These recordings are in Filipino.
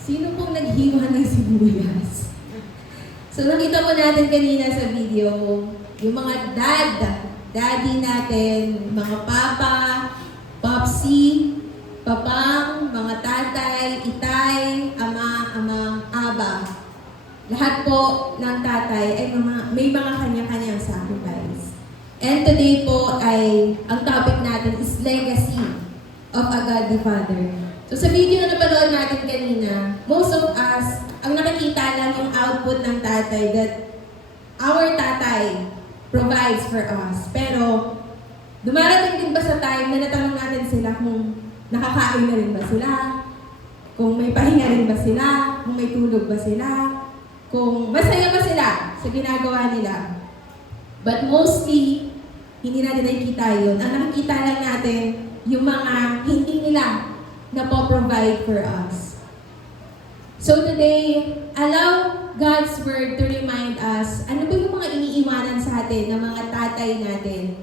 Sino pong naghiwa ng sibuyas? So nakita po natin kanina sa video, yung mga daddy natin, mga papa, popsi, papang, mga tatay, itay, ama, aba. Lahat po ng tatay ay may mga kanya-kanyang sacrifice. And today po ay, ang topic natin is legacy of a godly father. So sa video na napanood natin kanina, most of us, ang nakikita lang yung output ng tatay that our tatay provides for us. Pero dumarating din ba sa time na natanong natin sila kung nakakain na rin ba sila, kung may pahinga rin ba sila, kung may tulog ba sila, kung masaya ba sila sa ginagawa nila. But mostly, hindi natin nakikita yun. Ang nakikita lang natin, yung mga hindi nila na po-provide for us. So today, allow God's Word to remind us, ano ba yung mga iniiwanan sa atin ng mga tatay natin?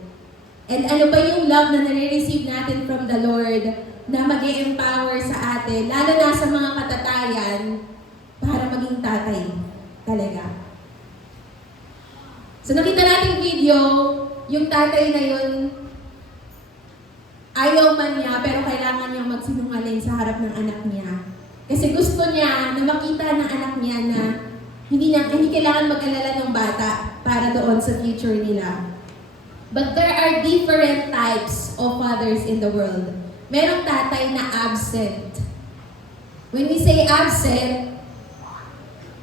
And ano ba yung love na nare-receive natin from the Lord na mag-e-empower sa atin, lalo na sa mga katatayan, para maging tatay talaga. So nakita natin video, yung tatay na yun, ayaw man niya, pero kailangan niyang magsinungaling sa harap ng anak niya. Kasi gusto niya na makita ng anak niya na hindi kailangan mag-alala ng bata para doon sa future nila. But there are different types of fathers in the world. Merong tatay na absent. When we say absent,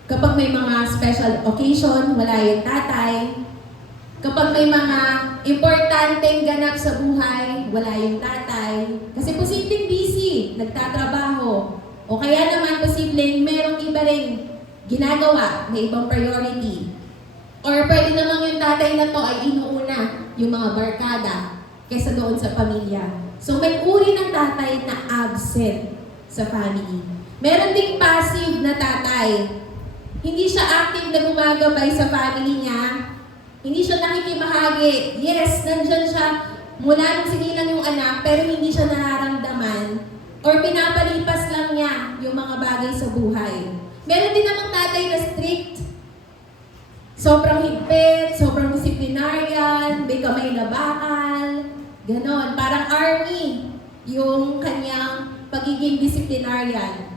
kapag may mga special occasion, wala yung tatay. Kapag may mga importanteng ganap sa buhay, wala yung tatay. Kasi posibleng busy, nagtatrabaho. O kaya naman posibleng merong iba rin ginagawa na ibang priority. Or pwede namang yung tatay na to ay inuuna yung mga barkada kaysa doon sa pamilya. So may uri ng tatay na absent sa family. Meron ding passive na tatay. Hindi siya active na gumagabay sa family niya. Hindi siya nakikibahagi. Yes, nandyan siya mula nung sinilang yung anak, pero hindi siya nararamdaman or pinapalipas lang niya yung mga bagay sa buhay. Meron din namang tatay na strict. Sobrang higpit, sobrang disiplinaryan, may kamay na bakal, ganon. Parang army yung kanyang pagiging disiplinaryan.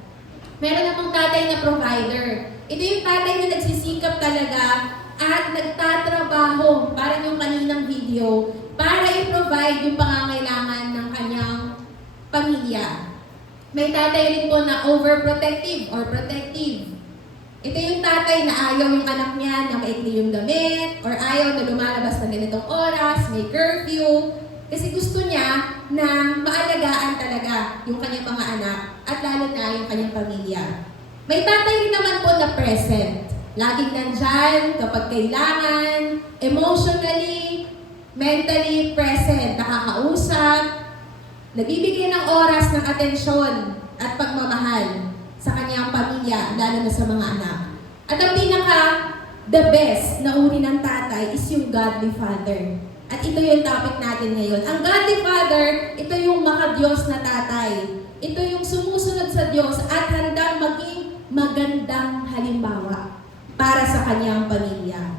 Meron namang tatay na provider. Ito yung tatay na nagsisikap talaga at nagtatrabaho, parang yung kaninang video, para i-provide yung pangangailangan ng kanyang pamilya. May tatay rin po na overprotective or protective. Ito yung tatay na ayaw yung anak niya na maikli yung damit, or ayaw na lumalabas ng ganitong oras, may curfew, kasi gusto niya na maalagaan talaga yung kanyang mga anak, at lalo na yung kanyang pamilya. May tatay rin naman po na present. Laging nandyan kapag kailangan, emotionally, mentally present, nakakausap, nagbibigay ng oras ng atensyon at pagmamahal sa kanyang pamilya, lalo na sa mga anak. At ang the best na uri ng tatay is yung godly father. At ito yung topic natin ngayon. Ang godly father, ito yung makadiyos na tatay. Ito yung sumusunod sa Diyos at handang maging magandang halimbawa para sa kanyang pamilya.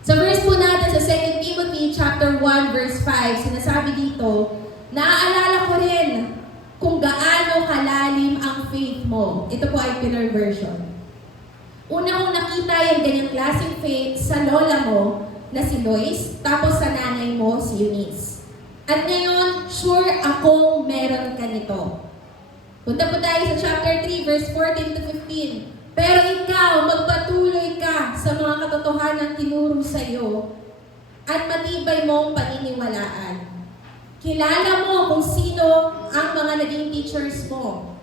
Sa verse po natin sa 2 Timothy chapter 1 verse 5, sinasabi dito, naaalala ko rin kung gaano kalalim ang faith mo. Ito po ay Pillar version. Una kong nakita yung ganyang klaseng faith sa lola mo na si Lois, tapos sa nanay mo si Eunice. At ngayon, sure akong meron ka nito. Punta po tayo sa chapter 3 verse 14 to 15. Pero ikaw, magpatuloy ka sa mga katotohanan tinuro sa iyo at matibay mong paniniwalaan. Kilala mo kung sino ang mga naging teachers mo.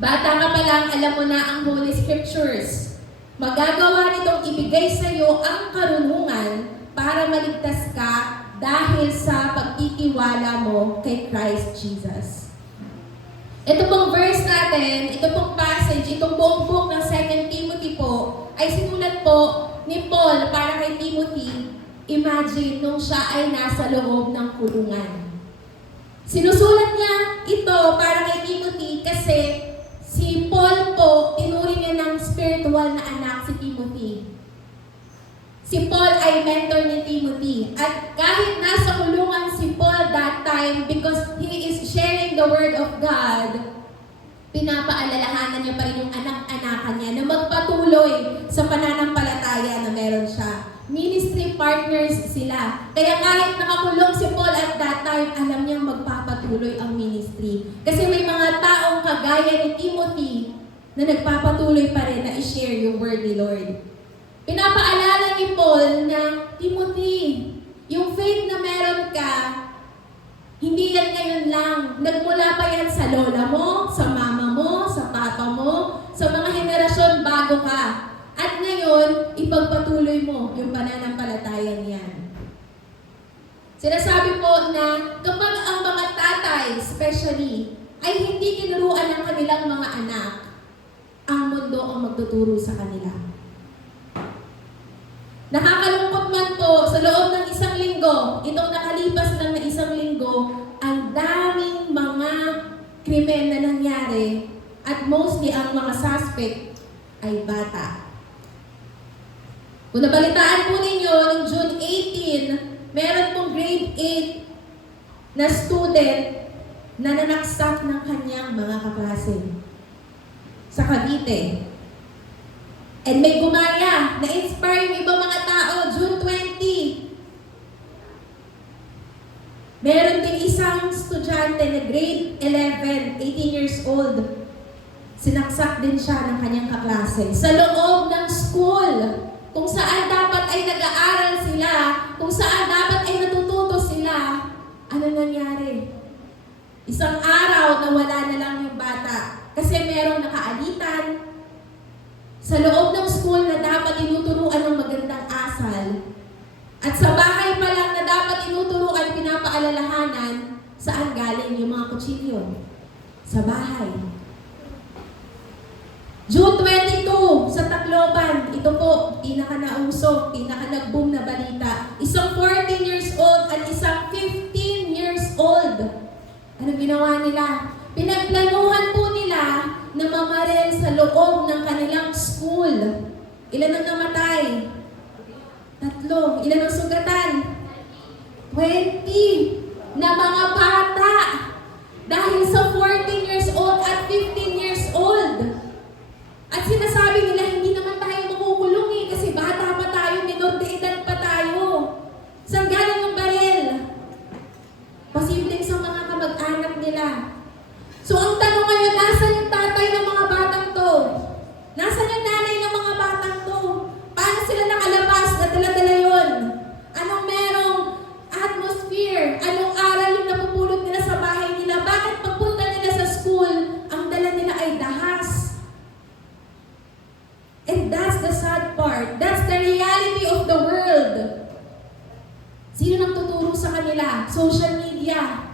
Bata ka pa lang, alam mo na ang Holy Scriptures. Magagawa nitong ibigay sa iyo ang karunungan para maligtas ka dahil sa pagtitiwala mo kay Christ Jesus. Ito pong verse natin, ito pong passage, itong buong book ng 2 Timothy po, ay sinulat po ni Paul para kay Timothy. Imagine nung siya ay nasa loob ng kulungan. Sinusulat niya ito para kay Timothy kasi si Paul po, tinuring niya ng spiritual na anak si Timothy. Si Paul ay mentor ni Timothy. At kahit nasa kulungan si Paul that time because he is sharing the word of God, pinapaalalahanan niya pa rin yung anak-anakan niya na magpatuloy sa pananampalataya na meron siya. Ministry partners sila. Kaya kahit nakakulong si Paul at that time, alam niyang magpapatuloy ang ministry. Kasi may mga taong kagaya ni Timothy na nagpapatuloy pa rin na i-share yung word ni Lord. Pinapaalala ni Paul na, Timothy, yung faith na meron ka, hindi yan ngayon lang. Nagmula pa yan sa lola mo, sa mama mo, sa papa mo, sa mga henerasyon bago ka. At ngayon, ipagpatuloy mo yung pananampalatayang yan. Sinasabi po na kapag ang mga tatay, especially, ay hindi tinuruan ng kanilang mga anak, ang mundo ang magtuturo sa kanila. Nakakalungkot man po, sa loob ng isang linggo, itong nakalipas lang na isang linggo, ang daming mga krimen na nangyari at mostly ang mga suspect ay bata. Kung nabalitaan po ninyo, noong June 18, meron pong grade 8 na student na nanaksak ng kanyang mga kaklase sa Cavite. And may gumaya, na-inspire yung ibang mga tao, June 20. Meron din isang estudyante na grade 11, 18 years old. Sinaksak din siya ng kanyang kaklase. Sa loob ng school, kung saan dapat ay nag-aaral sila, kung saan dapat ay natututo sila, ano nangyari? Isang araw na wala na lang yung bata. Kasi merong nakaalitan, sa loob ng school na dapat inuturuan ng magandang asal, at sa bahay pa lang na dapat inuturuan, pinapaalalahanan, saan galing yung mga kutsilyo? Sa bahay. June 22, sa Tacloban, ito po, pinaka-nauso, pinaka-nag-boom na balita. Isang 14 years old at isang 15 years old. Ano ginawa nila? Pinagplanuhan po nila na mamaril sa loob ng kanilang school. Ilan ang namatay? 3. Ilan ang sugatan? 20 na mga bata. Dahil sa 14 years old at 15 years old. At sinasabi nila, hindi naman tayo makukulong kasi bata pa tayo, minor de edad pa tayo. Saan galing yung baril? Posibleng sa mga kamag-anak nila. So ang tanong ngayon, nasan yung tatay ng mga batang to? Nasan yung nanay ng mga batang to? Paano sila nakalabas na dala-dala yun? Anong merong atmosphere? Anong aral yung napupulot nila sa bahay nila? Bakit pagpunta nila sa school, ang dala nila ay dahas? And that's the sad part. That's the reality of the world. Sino nang tuturo sa kanila? Social media.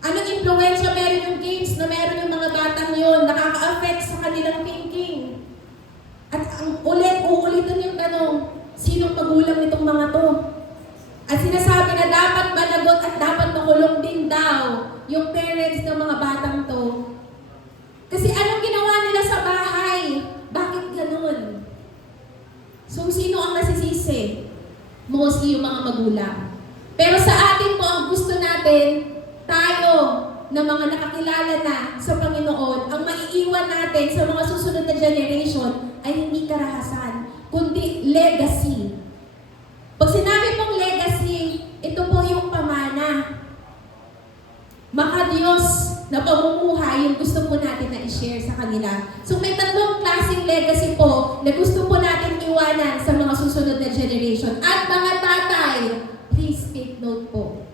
Anong influensya meron yung games na meron yung mga batang yun? Nakaka-affect sa kanilang thinking. At ang uulitin yung tanong, sinong magulang nitong mga to? At sinasabi na dapat managot at dapat makulong din daw yung parents ng mga batang to. Kasi anong ginawa nila sa bahay? Bakit ganun? So, sino ang nasisisi? Mostly yung mga magulang. Pero sa atin po, ang gusto natin, tayo na mga nakakilala na sa Panginoon, ang maiiwan natin sa mga susunod na generation ay hindi karahasan, kundi legacy. Pag sinabi pong legacy, ito po yung pamana. Maka-Diyos na pamumuhay yung gusto po natin na i-share sa kanila. So may 3 klaseng legacy po na gusto po natin iwanan sa mga susunod na generation. At mga tatay, please take note po.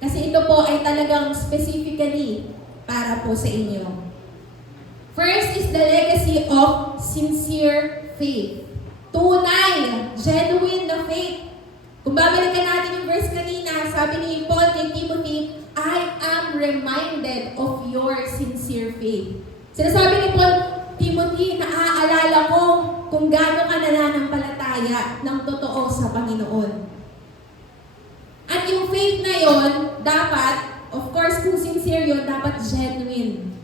Kasi ito po ay talagang specifically para po sa inyo. First is the legacy of sincere faith. Tunay, genuine na faith. Kung babalikan natin yung verse kanina, sabi ni Paul kay Timothy, I am reminded of your sincere faith. Sinasabi ni Paul, Timothy, naaalala ko kung gaano ka nananampalataya ng totoo sa Panginoon. At yung faith na yon, dapat, of course, kung sincere yun, dapat genuine.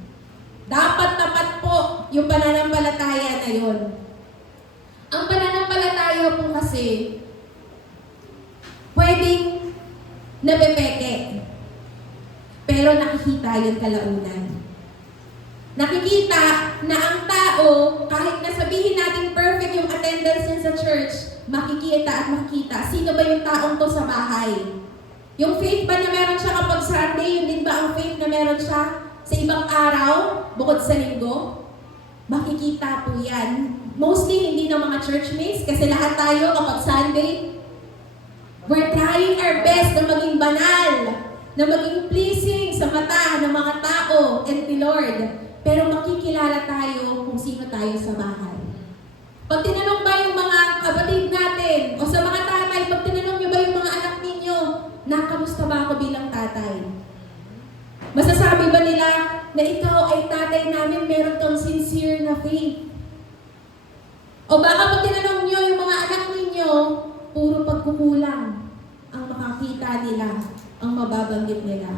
Dapat tapat po yung pananampalataya na yon. Ang pananampalataya po kasi, pwedeng napepeke, pero nakikita yun kalaunan. Nakikita na ang tao, kahit nasabihin natin perfect yung attendance niya sa church, makikita at makikita, sino ba yung taong to sa bahay? Yung faith ba na meron siya kapag Sunday, yun din ba ang faith na meron siya sa ibang araw, bukod sa linggo? Makikita po yan. Mostly hindi ng mga churchmates, kasi lahat tayo kapag Sunday, we're trying our best na maging banal, na maging pleasing sa mata ng mga tao and the Lord. Pero makikilala tayo kung sino tayo sa bahay. Pag tinanong ba yung mga kapatid natin, o sa mga tatay, pag tinanong nyo ba yung mga anak ninyo, kamusta ba ako bilang tatay? Masasabi ba nila na ikaw ay tatay namin, meron kang sincere na faith? O baka pag tinanong nyo yung mga anak ninyo, puro pagkukulang ang makakita nila, ang mababanggit nila.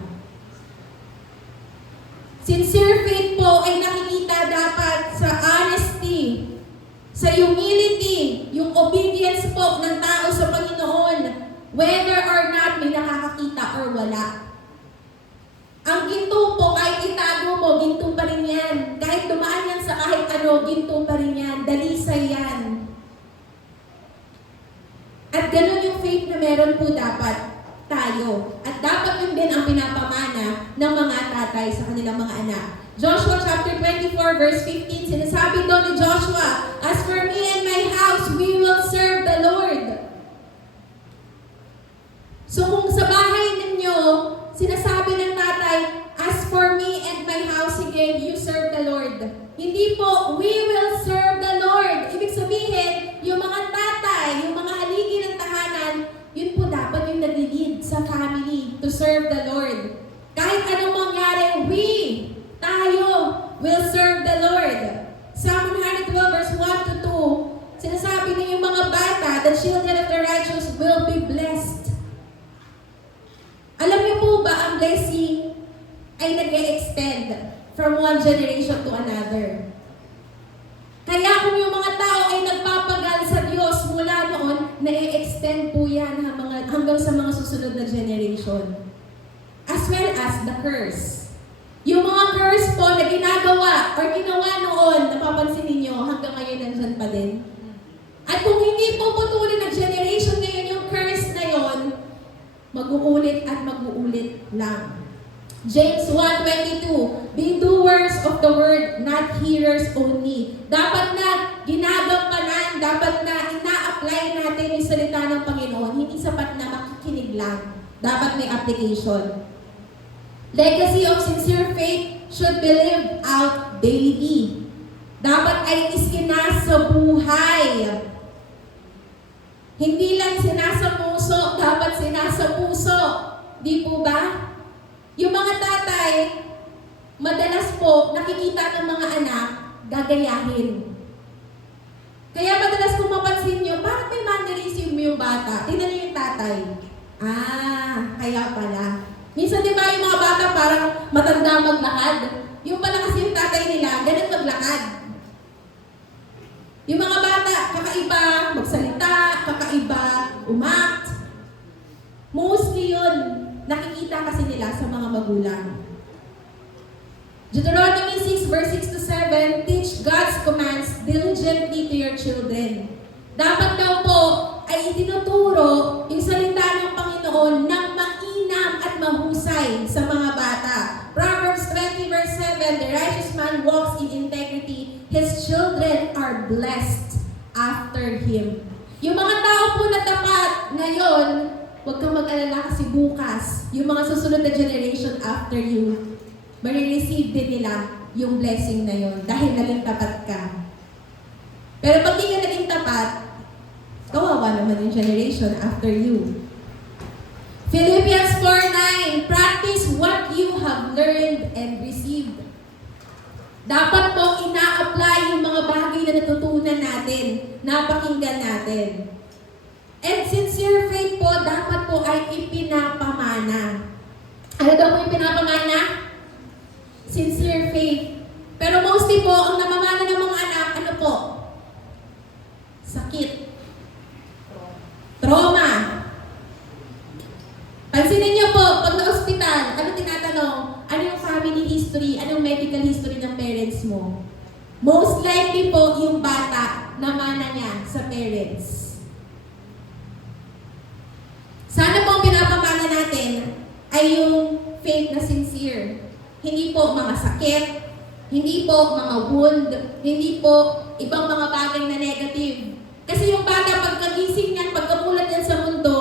Sincere faith po ay nakikita dapat sa honesty, sa humility, yung obedience po ng tao sa Panginoon, whether or not may nakakakita or wala. Ang ginto po, kahit itago mo, ginto pa rin yan. Kahit dumaan yan sa kahit ano, ginto pa rin yan. Dalisay yan. At ganun yung faith na meron po dapat tayo. At dapat yun din ang pinapamana ng mga tatay sa kanilang mga anak. Joshua chapter 24 verse 15, sinasabi doon ni Joshua, "As for me and my house, we will serve the Lord." So kung sa bahay ninyo, sinasabi ng tatay, "As for me and my house," again, you serve the Lord. Hindi po, we will serve the Lord. Ibig sabihin, yung mga tatay, yung mga haligi ng tahanan, yun po dapat yung nag-lead sa family to serve the Lord. Kahit anong mangyari, tayo, will serve the Lord. Psalm 112 verse 1 to 2, sinasabi niya yung mga bata, the children of the righteous will be blessed. Alam niyo po ba, ang blessing ay nag-e-extend from one generation to another. Kaya kung yung mga tao ay nagpapagal sa Diyos mula noon, na-extend po yan hanggang sa mga susunod na generation. As well as the curse. Yung mga curse po na ginagawa or ginawa noon, napapansin ninyo, hanggang ngayon nandyan pa din. At kung hindi po putulin ng generation ngayon yung curse na yon, mag-uulit at mag-uulit lang. James 1:22, "Be doers of the word, not hearers only." Dapat na ginagampanan, dapat na ina-apply natin yung salita ng Panginoon. Hindi sapat na makikinig lang. Dapat may application. Legacy of sincere faith should be lived out daily. Dapat ay isinasa buhay. Hindi lang sinasa puso, dapat sinasa puso. Di po ba? Yung mga tatay, madalas po, nakikita ng mga anak, gagayahin. Kaya madalas kung mapansin nyo, bakit may mannerism yung bata? Tingnan niyo yung tatay. Kaya pala. Minsan di ba yung mga bata parang matanda maglakad? Yung pala kasi yung tatay nila, ganun maglakad. Yung mga bata, kakaiba magsalita, kakaiba umact. Mostly yun, nakikita kasi nila sa mga magulang. Deuteronomy 6 verse 6 to 7, "Teach God's commands diligently to your children." Dapat daw po ay itinuturo yung salita ng Panginoon ng mainam at mahusay sa mga bata. Proverbs 20 verse 7, "The righteous man walks in integrity, his children are blessed after him." Yung mga tao po na tapat ngayon, huwag kang mag-alala kasi bukas, yung mga susunod na generation after you, marireceive din nila yung blessing na yon dahil naging tapat ka. Pero pag di ka naging tapat, kawawa naman yung generation after you. Philippians 4:9, "Practice what you have learned and received." Dapat po ina-apply yung mga bagay na natutunan natin, napakinggan natin. And sincere faith po, dapat po ay ipinapamana. Ano daw po yung pinapamana? Sincere faith. Pero mostly po, ang namamana ng mga anak, ano po? Sakit. Trauma. Pansinin niyo po, pag na-hospital, ano tinatanong? Ano yung family history? Ano yung medical history ng parents mo? Most likely po, yung bata, namana niya sa parents. Sana po ang pinapamana natin ay yung faith na sincere. Hindi po mga sakit, hindi po mga wound, hindi po ibang mga bagay na negative. Kasi yung bata, pagkagising niyan, pagkamulat niyan sa mundo,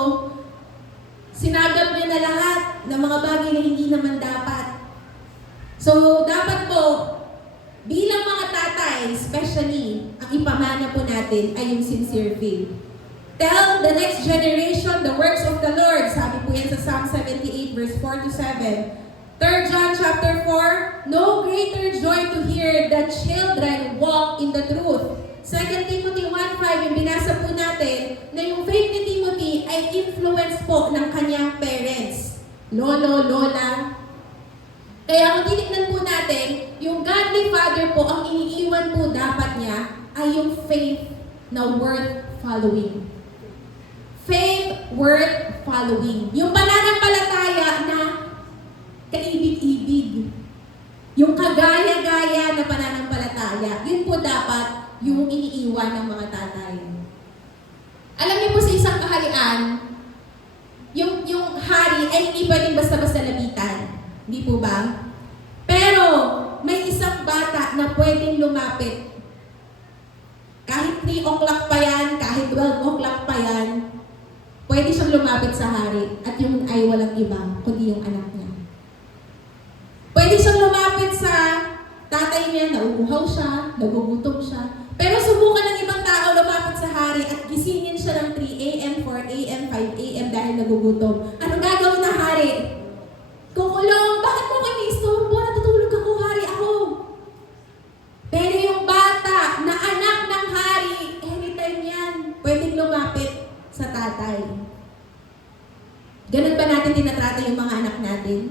sinagap niya na lahat ng mga bagay na hindi naman dapat. So, dapat po, bilang mga tatay, especially, ang ipamana po natin ay yung sincere faith. Tell the next generation the works of the Lord. Sabi po yan sa Psalm 78 verse 4 to 7. 3 John chapter 4, no greater joy to hear that children walk in the truth. 2 Timothy 1:5, yung binasa po natin, na yung faith ni Timothy ay influence po ng kanyang parents. Lolo, lola. Kaya kung titignan po natin, yung godly father po, ang iniiwan po dapat niya ay yung faith na worth following. Faith worth following. Yung pananampalataya na kaibig-ibig. Yung kagaya-gaya na pananampalataya, yun po dapat yung iniiwan ng mga tatay. Alam niyo po sa isang kaharian, yung hari ay hindi pwedeng basta-basta lapitan. Hindi po ba? Pero may isang bata na pwedeng lumapit. Kahit 3 o'clock pa yan, kahit 12 o'clock pa yan, pwede siyang lumapit sa hari at yung ay walang iba, kundi yung anak niya. Pwede siyang lumapit sa tatay niya, nauuhaw siya, nagugutom siya. Pero subukan ng ibang tao lumapit sa hari at gisingin siya ng 3 a.m., 4 a.m., 5 a.m. dahil nagugutom. Anong gagawin ng hari? Kukulong, bakit mo kayo istorbo? Natutulog ako, hari ako. Pero yung bata na anak ng hari, anytime yan, pwedeng lumapit sa tatay. Ganun ba natin tinatrata yung mga anak natin?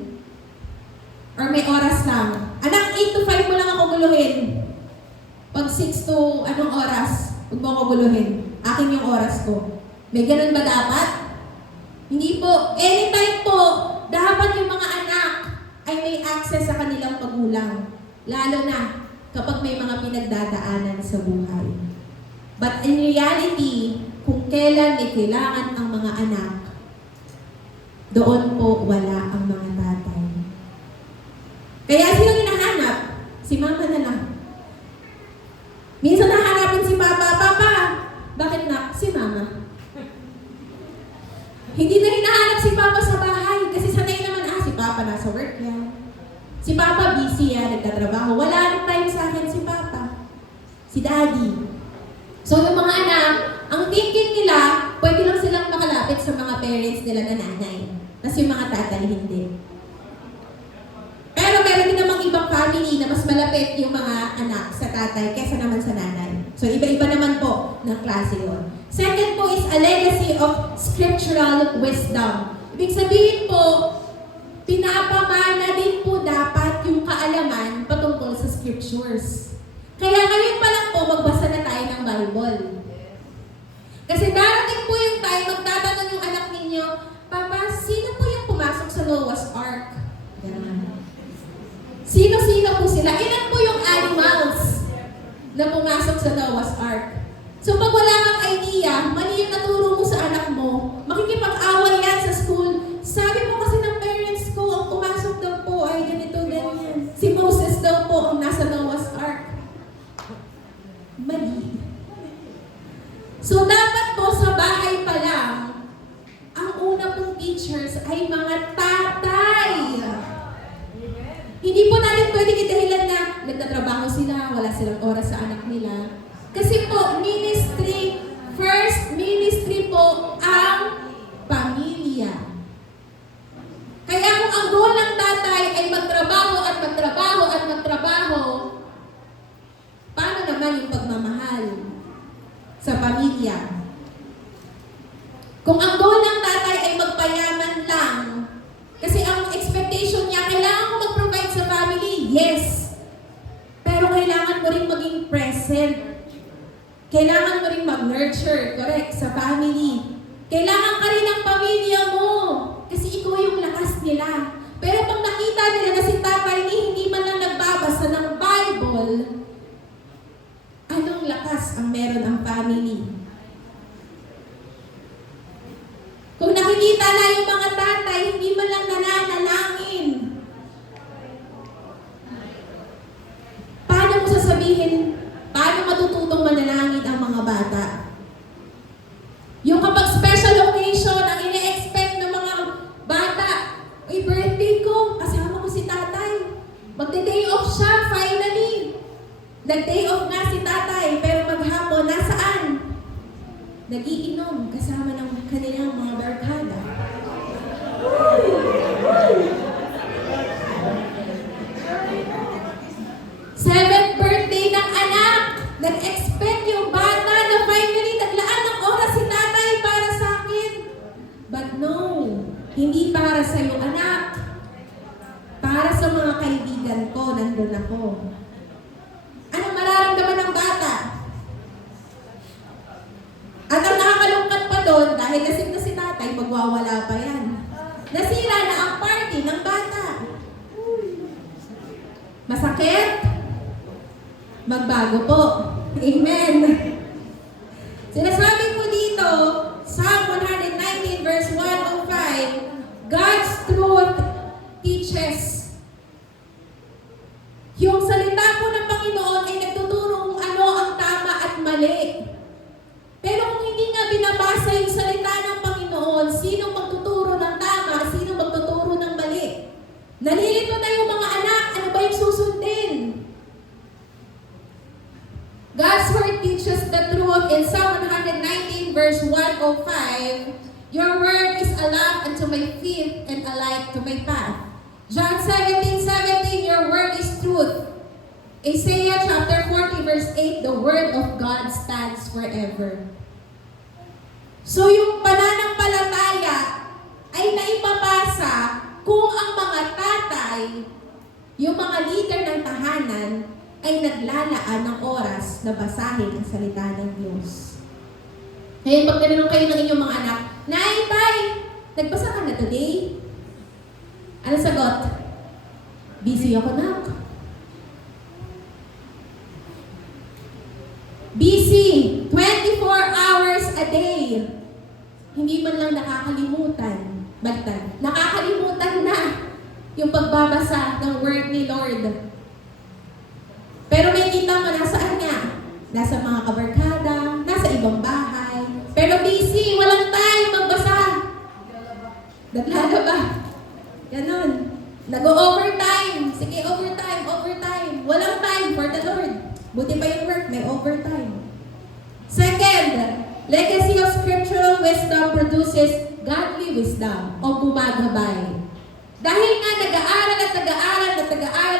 Or may oras lang? Anak, 8 to 5 mo lang ako guluhin. Pag 6 to anong oras, huwag mo ako guluhin. Akin yung oras ko. May ganun ba dapat? Hindi po. Anytime po, dapat yung mga anak ay may access sa kanilang magulang. Lalo na kapag may mga pinagdadaanan sa buhay. But in reality, kung kailan may kailangan ang mga anak, doon po wala ang mga tatay. Kaya sino hinahanap? Si mama na lang. Minsan nahanapin si papa, papa, bakit na? Si mama. Hindi na hinahanap si papa sa bahay kasi sanay naman, si papa nasa work yan. Si papa busy yan, nagtatrabaho. Wala nang time sa akin si papa. Si daddy. So yung mga anak, ang thinking nila, pwede lang silang makalapit sa mga parents nila na nanay. Tapos yung mga tatay, hindi. Pero meron din namang ibang family na mas malapit yung mga anak sa tatay kaysa naman sa nanay. So iba-iba naman po ng klase yun. Second po is a legacy of scriptural wisdom. Ibig sabihin po, pinapamana din po dapat yung kaalaman patungkol sa scriptures. Kaya ngayon pa lang po, magbasa na tayo ng Bible. Kasi darating po yung time, magtatanong yung anak ninyo, Papa, sino po yung pumasok sa Noah's Ark? Sino-sino po sila? Ilan po yung animals na pumasok sa Noah's Ark? So pag wala kang idea, mali yung naturo mo sa anak mo, makikipag-away yan sa school. Sabi mo kasi ng parents ko, ang pumasok daw po ay ganito, ganyan. Si Moses daw po ang nasa Noah's Ark. Mali. So dapat po sa bahay pa lang, ang una pong teachers ay mga tatay. Hindi po natin pwedeng idahilan na nagtatrabaho sila, wala silang oras sa anak nila. Kasi po, ministry, first ministry po ang pamilya. Kaya kung ang goal ng tatay ay magtrabaho at magtrabaho at magtrabaho, paano naman yung pagmamahal sa pamilya? Kung ang goal ng tatay ay magpayaman lang, kasi ang expectation niya, kailangan ko mag-provide sa family, yes. Pero rin maging present. Kailangan mo rin mag-nurture, correct, sa family. Kailangan ka rin ng pamilya mo. Kasi ikaw yung lakas nila. Pero pag nakita nila na si tatay hindi man lang nagbabasa ng Bible, anong lakas ang meron ang family? Kung nakikita na yung mga tatay, hindi man lang nananalangin, paano mo sasabihin, paano matututong manalangin ang mga bata? Yung kapag special occasion, ang ine-expect ng mga bata, ay birthday ko, kasama ko si tatay. Magde-day off siya, finally. Nag-day off nga si tatay, pero maghapon, nasaan? Nagiinom kasama ng kanilang mga barkada. Seventh birthday ng anak. Nag-expect yung bata na finally naglaan ng oras si tatay para sa akin. But no, hindi para sa iyo anak. Para sa mga kaibigan ko, nandun ako. Anong mararamdaman ng bata? At ang nakakalungkat pa doon, dahil lasing na si tatay, magwawala pa yan. Nasira na ang party ng bata. Masakit? Magbago po. Amen. Sinasabi ko dito, Psalm 119 verse 105, God's truth teaches. Yung salita po ng Panginoon ay nagtuturo kung ano ang tama at mali. Pero kung hindi nga binabasa yung salita ng Panginoon, sino magtuturo ng tama, sino magtuturo ng mali? Nalilito na yung mga anak, ano ba yung susundin? God's word teaches the truth in Psalm 119 verse 105, Your word is a lamp unto my feet and a light to my path. John 17:17, Your word is truth. Isaiah chapter 40 verse 8, the word of God stands forever. So yung pananampalataya ay naipapasa kung ang mga tatay, yung mga leader ng tahanan, ay naglalaan ng oras na basahin ang salita ng Diyos. Ngayon, pag tinanong kayo ng inyong mga anak, Nay, Tay, nagbasa ka na today? Ano sagot? Busy ako, nak. Busy, 24 hours a day. Hindi man lang nakakalimutan. Baliktad, nakakalimutan na yung pagbabasa ng word ni Lord. Pero may kita mo, nasaan nga? Nasa mga kabarkada, nasa ibang bahay. Pero busy, walang time magbasa. Naglalaba. Ganon. Nag-overtime. Sige, overtime. Walang time for the Lord. Buti pa yung work, may overtime. Second, legacy of scriptural wisdom produces godly wisdom o gumagabay. Dahil nga nag-aaral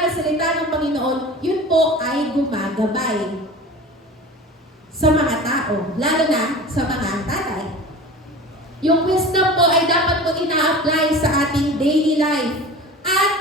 ng salita ng Panginoon, yun po ay gumagabay sa mga tao, lalo na sa mga tatay. Yung wisdom po ay dapat po ina-apply sa ating daily life. At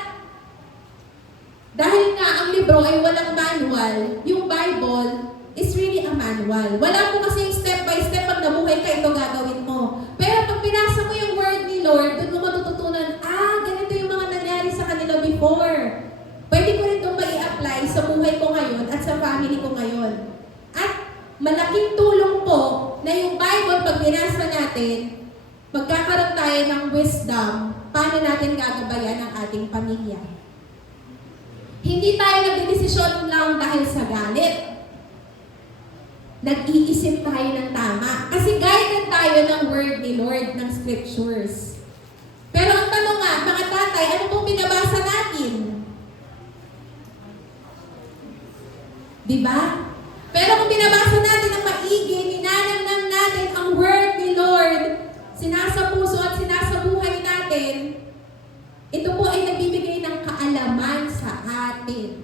dahil nga ang libro ay walang manual, yung Bible is really a manual. Wala po kasi yung step by step, pag nabuhay ka, ito gagawin mo. Pero pag pinasa mo yung word ni Lord, doon mo matututunan, ganito yung mga nangyari sa kanila before. Pwede ko rin itong mai-apply sa buhay ko ngayon at sa family ko ngayon. At malaking tulong po na yung Bible, pag binasa natin, magkakaroon tayo ng wisdom paano natin gagabayan ang ating pamilya. Hindi tayo nagdedesisyon lang dahil sa galit. Nag-iisip tayo ng tama. Kasi guided tayo ng word ni Lord, ng scriptures. Pero ang tanong nga, mga tatay, ano pong binabasa natin? Diba? Pero kung binabasa natin ang maigi, ninanamnam natin ang word ni Lord, sinasapuso at sinasabuhay natin, ito po ay nagbibigay ng kaalaman sa atin.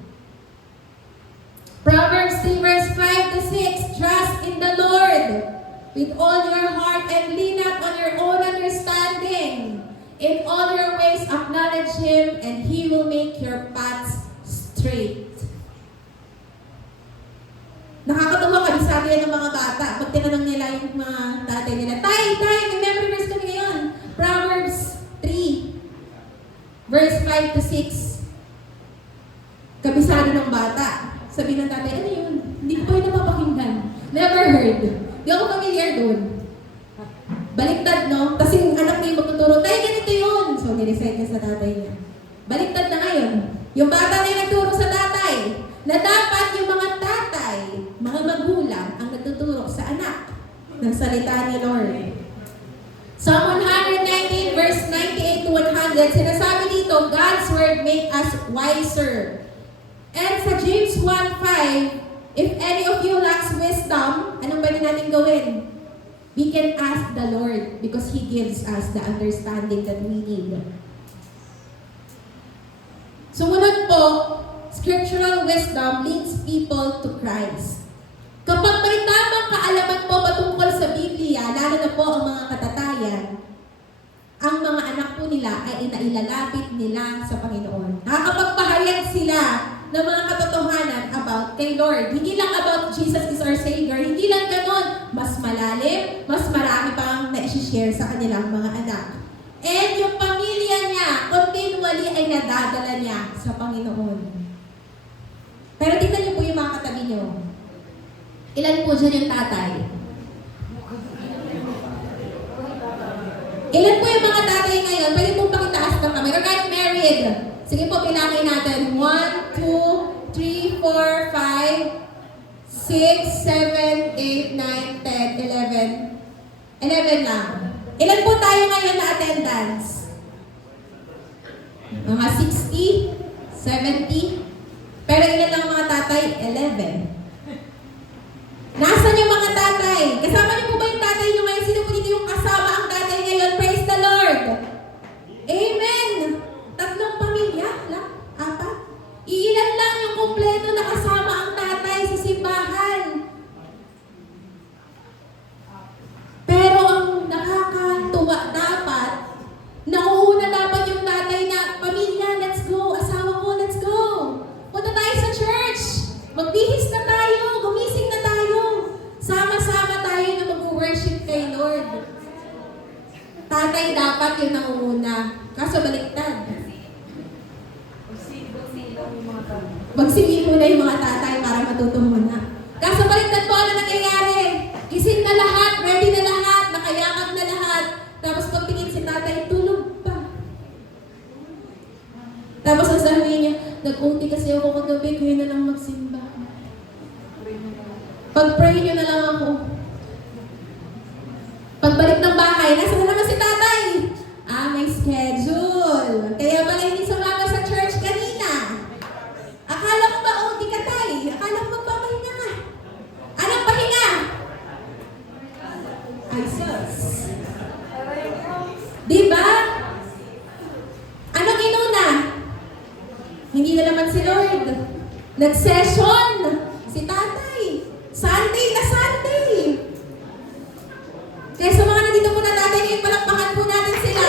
Proverbs 3 verse 5 to 6, Trust in the Lord with all your heart and lean not on your own understanding. In all your ways acknowledge Him and He will make your paths straight. kabisado yan ng mga bata. Pag tinanong nila yung mga tatay nila, Tay, may memory verse kami ngayon. Proverbs 3, verse 5 to 6. Kabisado ng bata. Sabi ng tatay, ano yun? Hindi ko pa yun napapakinggan. Never heard. Di ako familiar doon. Baliktad, no? Tapos yung anak niya yung magtuturo, Tay, ganito yun. So, nirecite niya sa tatay niya. Baliktad na ngayon. Yung bata na yung nagturo sa tatay, na dapat yung mga tatay, mga magulang, ang nagtuturo sa anak ng salita ni Lord. Psalm 119 verse 98 to 100, sinasabi dito, God's word make us wiser. And sa James 1:5, if any of you lacks wisdom, anong pwede natin gawin? We can ask the Lord because He gives us the understanding that we need. Sumunod po, scriptural wisdom leads people to Christ. Kapag may tamang kaalaman po patungkol sa Biblia, lalo na po ang mga katatayan, ang mga anak po nila ay inailalapit nila sa Panginoon. Nakakapagpahayag sila ng mga katotohanan about kay Lord. Hindi lang about Jesus is our Savior. Hindi lang ganon. Mas malalim, mas marami pang na-share sa kanilang mga anak. And yung pamilya niya, continually ay nadadala niya sa Panginoon. Pero tingnan niyo po yung mga katabi niyo. Ilan po dyan yung tatay? Ilan po yung mga tatay ngayon? Pwede pong pakitaas ng kamay. Or kahit married. Sige po, bilangin natin. 1, 2, 3, 4, 5, 6, 7, 8, 9, 10, 11. 11 lang. Ilan po tayo ngayon na attendance? Mga 60, 70. Pero ilan lang mga tatay? 11. Nasaan yung mga tatay? Kasama niyo po ba yung tatay niyo ngayon? Sino po dito yung kasama ang tatay ngayon? Praise the Lord! Amen! 3 pamilya? 4? Iilan lang yung kumpleto na kasama ang tatay sa simbahan. Pero ang nakakatuwa dapat, nauuna dapat yung tatay na, pamilya, let's go, asawa ko, let's go. Punta tayo sa church. Magbihis na tayo, gumising na tayo. Sama-sama tayo na mag-worship kay Lord. Tatay dapat yung nangunguna. Kaso baliktad. Magsingin muna yung mga tatay para matuto muna. Kaso baliktad po, ano nangyayari? Gising na lahat, ready na lahat, nakayakap na lahat. Tapos pagtingin si tatay, tulog pa. Tapos ang sabi niya, nag-uti kasi ako kagabi, kayo na lang magsimba. Pag-pray niyo na lang ako. Pagbalik ng bahay, nasa na naman si tatay? May schedule. Kaya pala hindi sumama sa church kanina. Akala mo ba, di ka tay? Akala mo magpapahinga ka? Anong pahinga? Ay, sus. Diba? Anong inuna? Hindi na naman si Lord. Nag-session si tatay. Sunday na Sunday. Kaya sa mga nandito po na tatay, ngayon palakpakan po natin sila.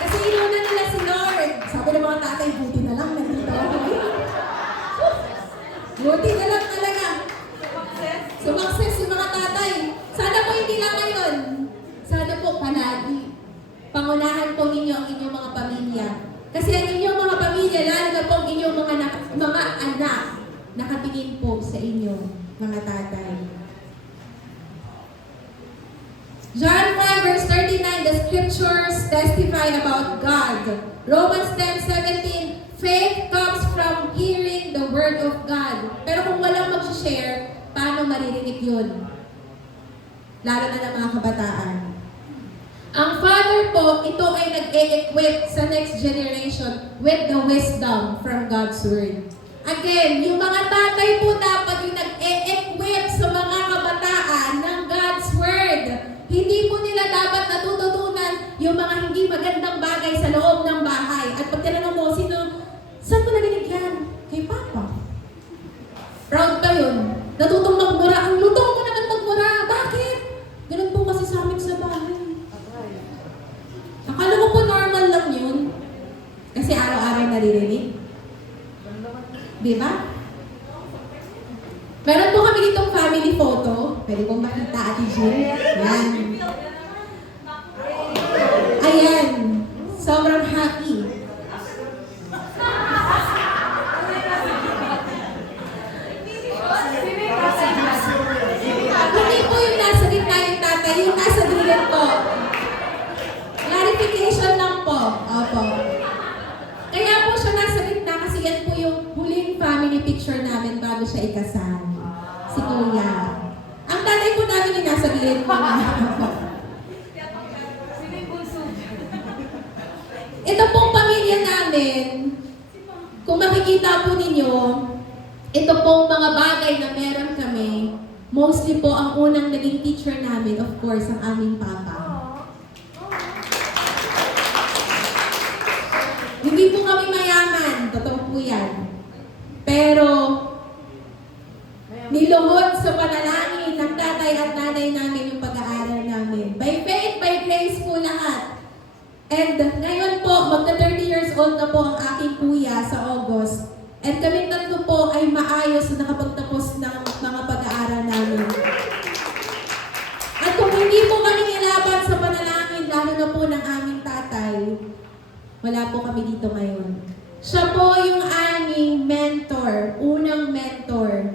Kasi inuna nila si Lord. Sabi ng mga tatay, buti na lang nandito ako. Buti na lang talaga. Sumakses yung mga tatay. Sana po hindi lang ngayon. Sana po palagi. Pangunahan po ninyo ang inyong mga pamilya. Kasi ang inyong mga pamilya, lalo na po ang inyong mga anak, nakatingin po sa inyo, mga tatay. John 5 verse 39, the scriptures testify about God. Romans 10:17, faith comes from hearing the word of God. Pero kung walang mag-share, paano maririnig yun? Lalo na ng mga kabataan. Ang Father po, ito ay nag-e-equip sa next generation with the wisdom from God's Word. Again, yung mga tatay po dapat yung nag-e-equip sa mga kabataan ng God's Word. Hindi po nila dapat natututunan yung mga hindi magandang bagay sa loob ng bahay. At pag tinanong mo, saan mo narinig yan? Kay Papa. Proud pa yun. Natutong magmura. Ang lutong ko naman magmura. Bakit? Ganun po kasi sa amin sa bahay. Akala ko po normal lang yun. Kasi araw-araw naririnig. Di ba? Meron po kami ditong family photo. Pwede pong makita, Ate Jill. Yan. Ayan. Sobrang happy. Hindi po yung nasa gitna yung tatay, yung nasa gilid po. Clarification lang po. Opo. Kaya po siya nasa gitna kasi yan po yung huling family picture namin bago siya ikasal. Si Kuya. Ang tatay po namin yung nasa gilid po. Ito pong pamilya namin, kung makikita po ninyo, ito pong mga bagay na meron kami, mostly po ang unang naging teacher namin, of course, ang aming papa. Hindi po kami mayaman, totoo po yan. Pero, niluhod sa panalangin ng tatay at nanay namin yung pag-aaral namin. By faith, by grace po lahat. And ngayon po, magka 30 years old na po ang aking kuya sa August. And kami tatlo po ay maayos na nakapagtapos ng mga pag-aaral namin. At kung hindi po kami nilaban sa panalangin, lalo na po ng aming tatay, wala po kami dito ngayon. Siya po yung aming mentor, unang mentor.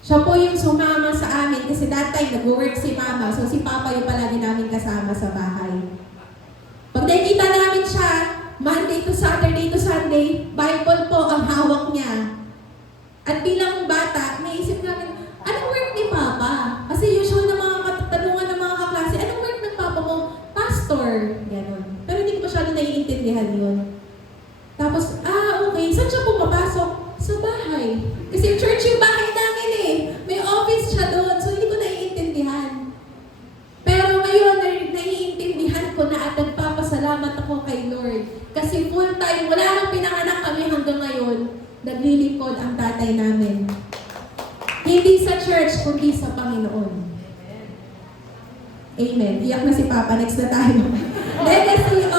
Siya po yung sumama sa amin kasi that time nag-work si mama, so si papa yung palagi namin kasama sa bahay. Pag nakikita namin siya, Monday to Saturday to Sunday, Bible po ang hawak niya. At bilang bata, naisip namin, anong work ni Papa? Kasi usual na mga katanungan ng mga kaklase, anong work ng Papa mo? Pastor. Ganon. Pero hindi ko masyado naiintindihan yun. Tapos, okay, saan siya pumapasok? Sa bahay. Kasi church yung bahay namin eh. May office siya doon, so hindi ko naiintindihan. Pero ngayon, naiintindihan ko na at nagpapasalamat ako kay Lord. Kasi full time, wala nang pinanganak kami hanggang ngayon, naglilingkod ang tatay namin. Hindi sa church, kundi sa Panginoon. Amen. Iyak na si Papa. Next na tayo. Legacy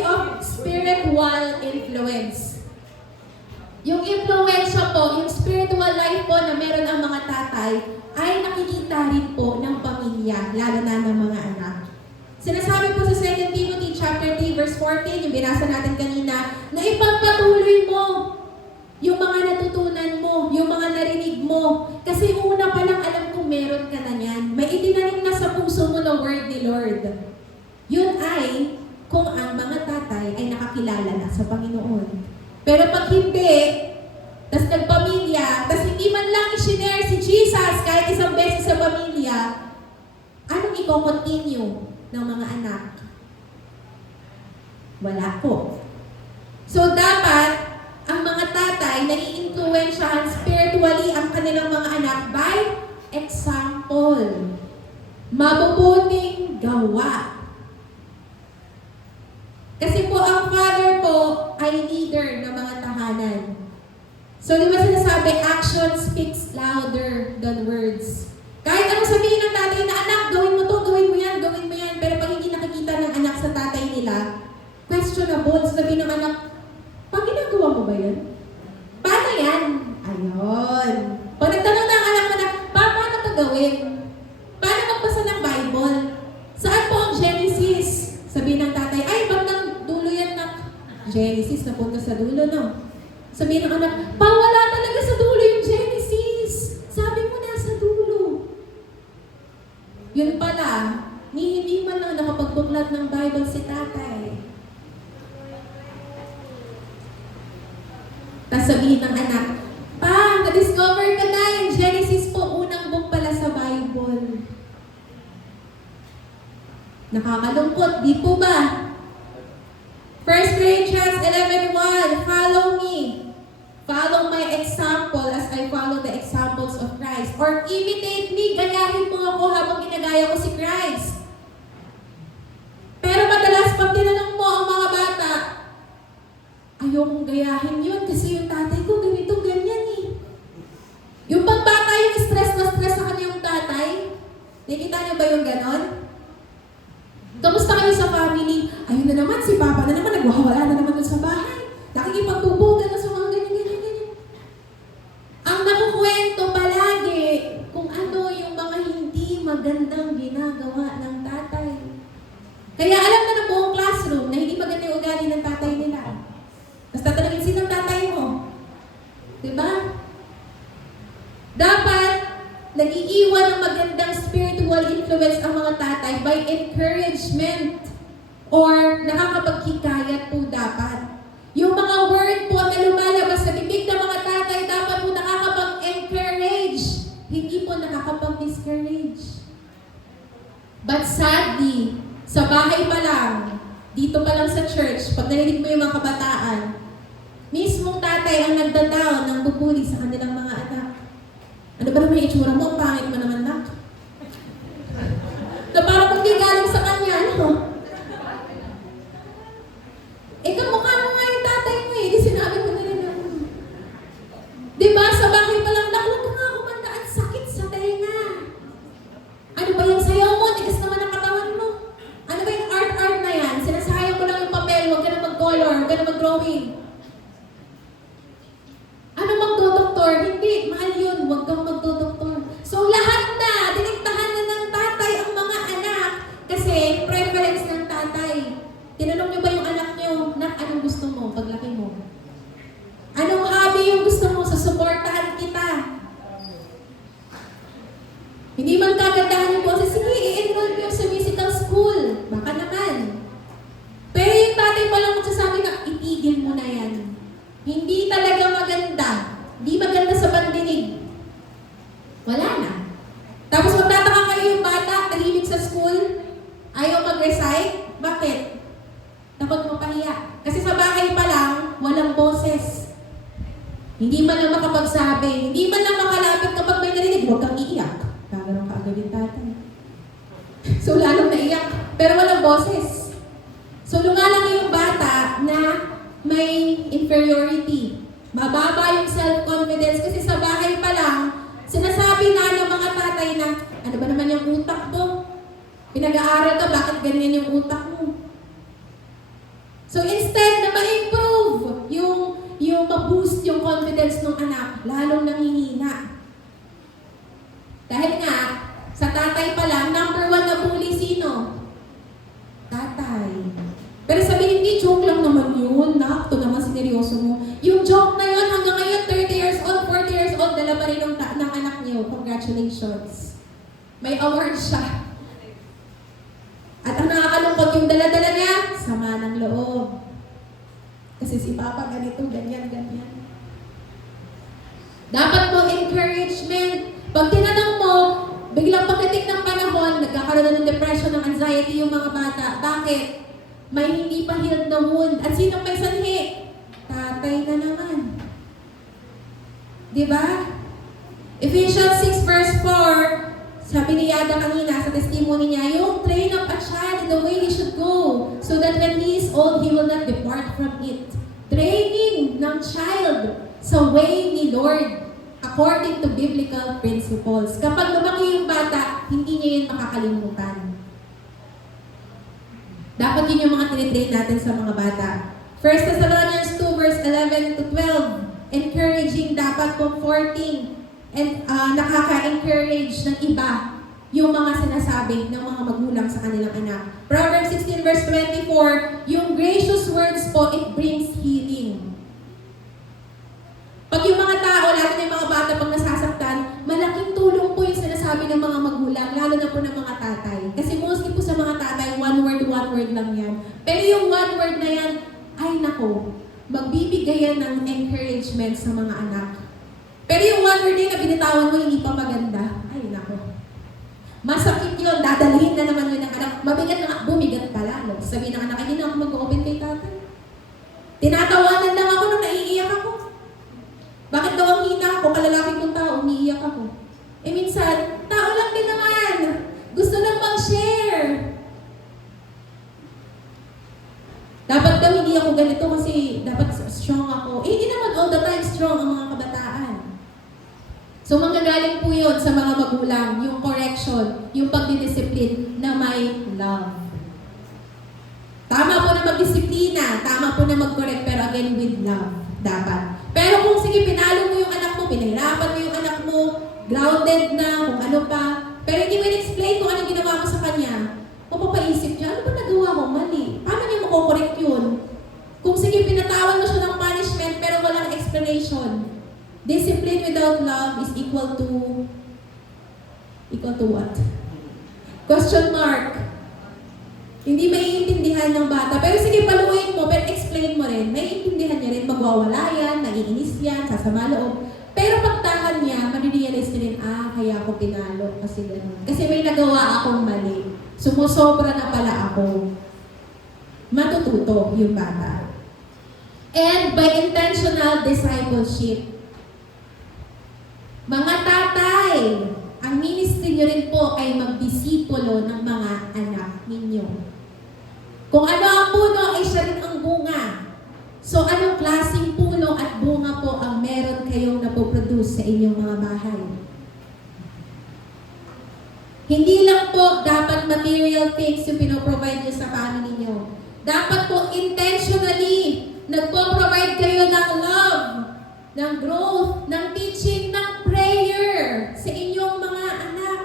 of spiritual influence. Yung influensya po, yung spiritual life po na meron ang mga tatay, ay nakikita rin po ng pamilya, lalo na ng mga anak. Sinasabi po sa 2 Timothy chapter 3 verse 14, yung binasa natin kanina, na ipagpatuloy mo yung mga natutunan mo, yung mga narinig mo. Kasi una pa lang alam kong meron ka na yan. May itinanim na sa puso mo na word ni Lord. Yun ay kung ang mga tatay ay nakakilala na sa Panginoon. Pero pag hindi, tas nagpamilya, tas hindi man lang i-share si Jesus kahit isang beses sa pamilya, anong i-continue ng mga anak? Wala po. So dapat, ang mga tatay nai-influensyahan spiritually ang kanilang mga anak by example. Mabubuting gawa. Kasi po ang father po ay leader ng mga tahanan. So di ba sinasabi, action speaks louder than words. Kahit anong sabihin ng tatay na, anak, gawin mo to, gawin mo yan, pero pag hindi nakikita ng anak sa tatay nila, questionable. Sabihin ng anak, pag ginagawa mo ba yun? Paano yan? Ayun. Pag nagtanong na ang anak mo na, paano ito gawin? Paano magbasa ng Bible? Saan po ang Genesis? Sabihin ng tatay, ay, pag ng dulo yan na Genesis, napunta sa dulo, no? Sabihin ng anak, wala talaga sa dulo yung Genesis. Sabi mo nasa dulo. Yun pala, hindi man lang nakapagbuklat ng Bible si tatay. Tapos sabihin ng anak, pa, na-discover ka na yung Genesis po, unang book pala sa Bible. Nakakalungkot, di po ba? 1 Corinthians 11:1, follow me. Follow my example as I follow the examples of Christ. Or imitate me, gayahin mo ako habang ginagaya ko si Christ. Pero madalas pag tinanong mo ang mga bata, ayokong gayahin yun kasi yung tatay ko ganito, ganyan eh. Yung pagbata yung stress na stress sa kanya yung tatay, nakita niyo ba yung ganon? Kamusta kayo sa family? Ayun na naman, si Papa na naman, nagwawala na naman dun sa bahay. Nakikita nakikipagbubugan na sa mga ganyan. Ang nakukwento palagi kung ano yung mga hindi magandang ginagawa ng tatay. Kaya alam na ng buong classroom na hindi maganda yung ugali ng tatay nila. Tapos tatanungin, sinong tatay mo? Diba? Dapat nag-iiwan ng magandang spiritual influence ang mga tatay by encouragement or nakakapagkikayat po dapat. Yung mga word po na lumalabas sa bibig ng mga tatay dapat po nakakapag-encourage, hindi po nakakapag-discourage. But sadly, sa bahay pa lang, dito pa lang sa church, pag narinig mo yung mga kabataan, mismong tatay ang nagdadaw ng bubuli sa kanilang mga anak. Ano ba naman yung itsura mo? Ang pangit mo naman, nak. Na parang kung di galing sa kanya, ano? Kamukha mo nga yung tatay mo eh. Di sinabi mo na rin ako. Diba? Sa bahay pa lang, nakulog ka nga kumanda. Ang sakit sa tenga. Ano ba yung sayaw mo? Tigas naman ang katawan mo. Ano ba yung art-art na yan? Sinasayang mo lang yung papel. Huwag ka na mag-color. Huwag ka na mag-drawing. Ano magdodoktor? Hindi. Mahal yun. Huwag kang magdodoktor. So lahat na, diniktahan na ng tatay ang mga anak. Kasi preference ng tatay. Tinanong niyo ba yung anak niyo, nak, anong gusto mo paglaki mo? Anong hobby yung gusto mo? Susuportahan kita. Hindi man kagandahan yung boses, sige, i-enroll niyo sa musical school. Baka naman. Pero yung tatay pa lang magsasabi na, itigil mo na yan. Hindi talaga maganda. Hindi maganda sa pandinig. Wala na. Tapos magtataka kayo yung bata, tahimik sa school, ayaw mag-recite. Bakit? Takot mapahiya. Kasi sa bahay pa lang, walang boses. Hindi man lang makapagsabi. Hindi man lang makalapit kapag may narinig, huwag kang iiyak. Kagaroon ka agad yung tatay. So lalong naiyak. Pero walang boses. So lumalang yung bata na may inferiority. Mababa yung self-confidence kasi sa bahay pa lang, sinasabi na ng mga tatay na, ano ba naman yung utak mo? Pinag-aaral ka, bakit ganyan yung utak mo? So instead na ma-improve yung ma-boost yung confidence ng anak, lalong nanghihina. Dahil nga, sa tatay pa lang, number 1 na bully sino? Tatay. Pero sabihin, hindi, joke lang naman yun. Ito naman, sineryoso mo. Yung joke na yun, hanggang ngayon, 30 years old, 40 years old, dala pa rin ng anak niyo. Congratulations. May award siya. At ang nakakalungkot yung dala-dala niya, sama ng loob. Kasi si Papa ganito, ganyan. Dapat mo encouragement. Pag tinanong mo, biglang pagdating ng panahon, nagkakaroon na ng depression, ng anxiety yung mga bata. Bakit? May hindi pa healed na wound. At sinong may sanhi? Tatay na naman. Diba? Ephesians 6 verse 4, sabi ni Yada kanina sa testimony niya, yung train up a child in the way he should go, so that when he is old, he will not depart from it. Training ng child sa way ni Lord according to biblical principles. Kapag lumaki yung bata, hindi niya yun makakalimutan. Dapat yun yung mga tinitrain natin sa mga bata. 1 Thessalonians 2 verse 11 to 12, encouraging, dapat comforting, and nakaka-encourage ng iba yung mga sinasabi ng mga magulang sa kanilang anak. Proverbs 16 verse 24, yung gracious words po, it brings healing. Pag yung mga tao, lalo na yung mga bata pag nasasaktan, malaking tulong po yung sinasabi ng mga magulang, lalo na po ng mga tatay. Kasi mostly po sa mga tatay, one word lang yan. Pero yung one word na yan, ay nako, magbibigay yan ng encouragement sa mga anak. Pero yung one word na binitawan mo, hindi pa maganda, ay nako. Masakit yun, dadalhin na naman yun ng anak. Mabigat na, bumigat pala. No? Sabihin ng anak, hindi na ako mag-open kay tatay. Tinatawanan lang ako nung naiiyak ako. Bakit daw ang hina ako, kalalaki kong tao, umiiyak ako. Minsan, tao lang din naman. Gusto lang mag-share. Dapat daw hindi ako ganito kasi dapat strong ako. Hindi naman all the time strong ang mga kabataan. So manggagaling po yun sa mga magulang, yung correction, yung pagdidisiplin na may love. Tama po na magdisiplina, tama po na mag-correct, pero at again with love, dapat. Pero kung sige, pinalo mo yung anak mo, pinahirapan mo yung anak mo, grounded na, kung ano pa, pero hindi mo in-explain kung anong ginawa mo sa kanya, mapapaisip niya, ano ba nagawa mo mali? Paano niya makokorek yun? Kung sige, pinatawan mo siya ng punishment, pero walang explanation. Discipline without love is equal to what? Question mark. Hindi maiintindihan ng bata. Pero sige, paluin mo, pero explain mo rin. Maiintindihan niya rin, magwawala yan, naiinis yan, sasama loob. Pero pagtahan niya, marirealize niya rin, kaya ako pinalo. Kasi gano'n. Kasi may nagawa akong mali. Sumusobra na pala ako. Matututo yung bata. And by intentional discipleship. Mga tatay, ang ministry niyo rin po ay magdisipulo ng mga anak ninyo. Kung ano ang puno, ay siya rin ang bunga. So, anong klaseng puno at bunga po ang meron kayong napoproduce sa inyong mga bahay? Hindi lang po dapat material things yung pinoprovide niyo sa family niyo. Dapat po intentionally nagpo-provide kayo ng love, ng growth, ng teaching, ng prayer sa inyong mga anak.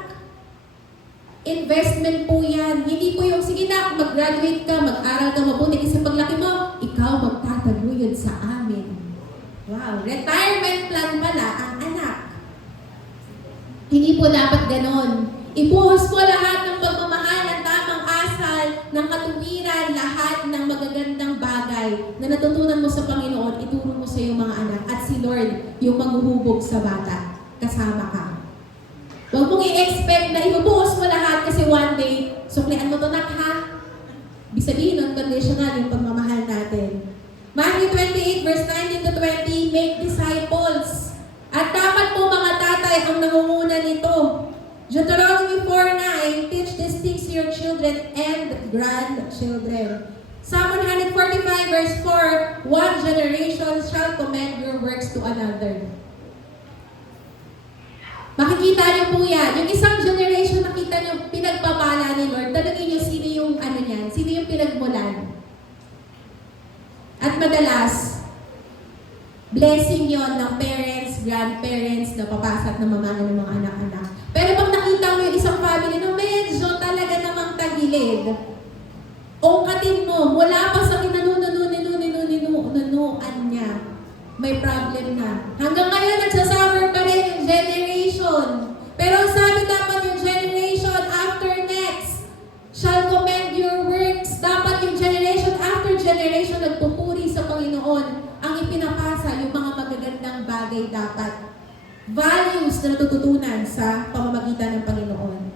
Investment po yan. Hindi po yung, sige na, mag-graduate ka, mag-aral ka mabuti, kasi paglaki mo, ikaw magtataguyod sa amin. Wow, retirement plan pala ang anak. Hindi po dapat ganon. Ibuhos po lahat ng pagmamahal, ng tamang asal, ng katuwiran, lahat ng magagandang bagay na natutunan mo sa Panginoon, ituro mo sa iyong mga anak. At si Lord, yung maghuhubog sa bata, kasama ka. Huwag mong i-expect na ibubuhos mo lahat kasi one day, suklian mo to nak ha? Ibig sabihin nun, conditional yung pagmamahal natin. Matthew 28 verse 19 to 20, make disciples. At dapat po mga tatay ang nangunguna nito. Deuteronomy 4:9, teach these things to your children and grandchildren. Psalm 145 verse 4, one generation shall commend your works to another. Makikita niyo po yan. Yung isang generation, nakita niyo, pinagpapala ni Lord. Tanungin niyo sino yung niyan, sino yung pinagmulan. At madalas, blessing yon ng parents, grandparents, na papasat na mamahan ng mga anak-anak. Pero pag nakita mo yung isang family na medyo talaga namang tagilid, ungkatin mo, mula pa sa kinanunununununununuan niya, may problem na. Hanggang ngayon, nagsasuffer pa rin yung generation. Pero sabi dapat yung generation after next shall commend your works. Dapat yung generation after generation nagpupuri sa Panginoon. Ang ipinapasa, yung mga magagandang bagay dapat. Values na natututunan sa pamamagitan ng Panginoon.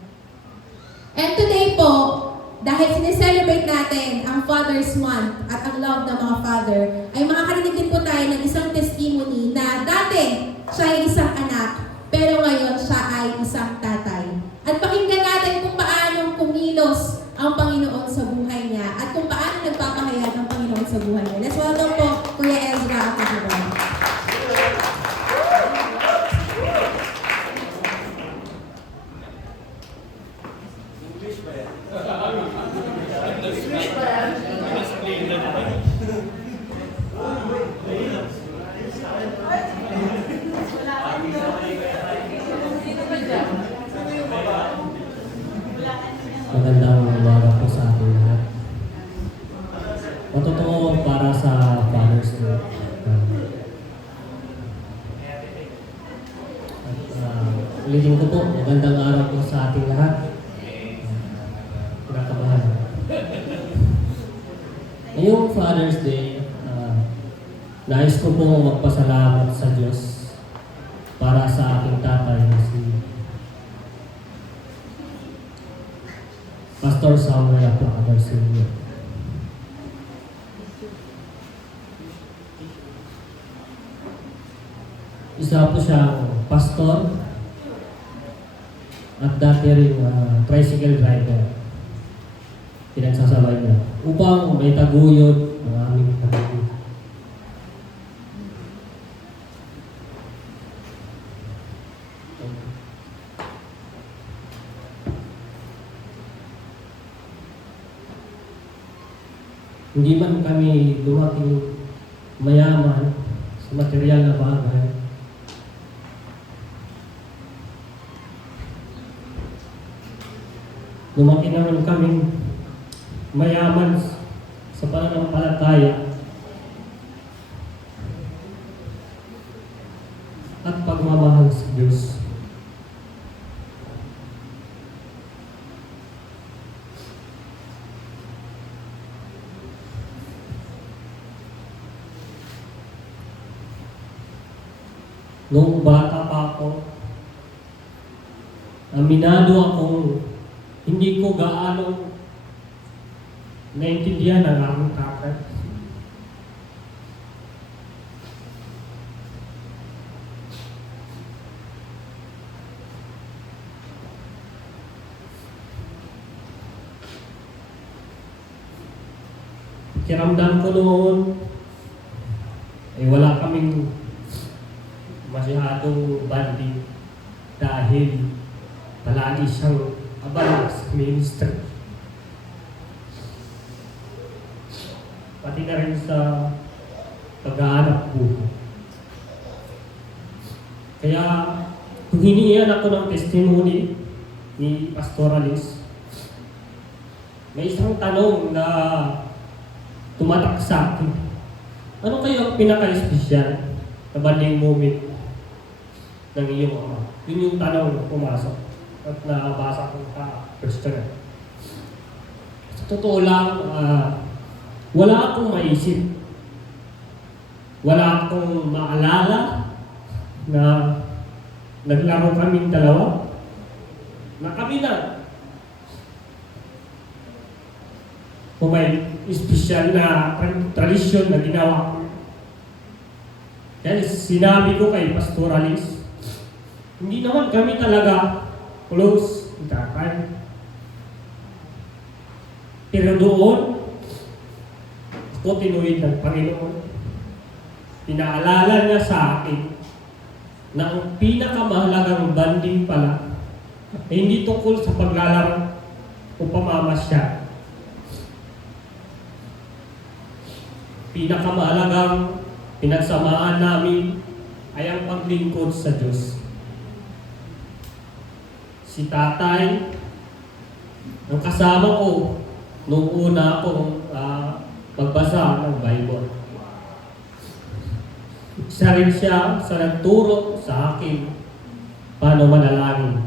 And today po, dahil sineselebrate natin ang Father's Month at ang love ng mga father, ay makakarinig din po tayo ng isang testimony na dati siya ay isang anak, pero ngayon siya ay isang tatay. At pakinggan natin kung paano kumilos ang Panginoon sa buhay niya at kung paano nagpapahayag ang Panginoon sa buhay niya. Let's welcome po Kuya Ezra at Panginoon. Magandang umaga po sa ating lahat. Matotoo para sa Father's Day. Ulitin ko po, magandang araw po sa ating lahat. Kinakabahan. Ngayong Father's Day, nais ko po magpasalamat sa Diyos para sa aking tatay na si Pastor Samuel Aplacador Sr. Isa po siyang pastor at dati rin tricycle driver. Pinagsasabay niya upang may taguyod ang aming pamilya. Hindi man kami lumaki mayaman sa material na bagay. Lumaki naman kaming mayaman sa pananampalataya at pagmamahal sa Diyos. Noong bata pa ako, aminado akong hindi ko gaano naintindihan ang aking tatay. Kiramdam ko noon, wala kaming masyadong banding dahil palagi siyang abala sa ministry. Pati na rin sa pag-aanap buhay. Kaya kung hinihiyan ako ng testimony ni Pastor Alice, may isang tanong na tumatak sa akin. Ano kayo ang pinaka-espesyal na banding moment ng iyong ama? Yun yung tanong na pumasok at nabasa ko sa question. Sa totoo lang, wala akong maisip. Wala akong maalala na naglaro kaming dalawa na kami lang. Kung may espesyal na tradisyon na ginawa ko. Kaya sinabi ko kay Pastor Alice, hindi naman kami talaga close, ikakay. Pero doon, ako tinuwid ng Panginoon. Pinaalala niya sa akin na ang pinakamahalagang banding pala ay hindi tungkol sa paglalaro o pamamasya. Pinakamahalagang pinagsamaan namin ay ang paglingkod sa Diyos. Si tatay, ang kasama ko nung una akong magbasa ng Bible. Isa rin siya sa nagturo sa akin paano manalangin.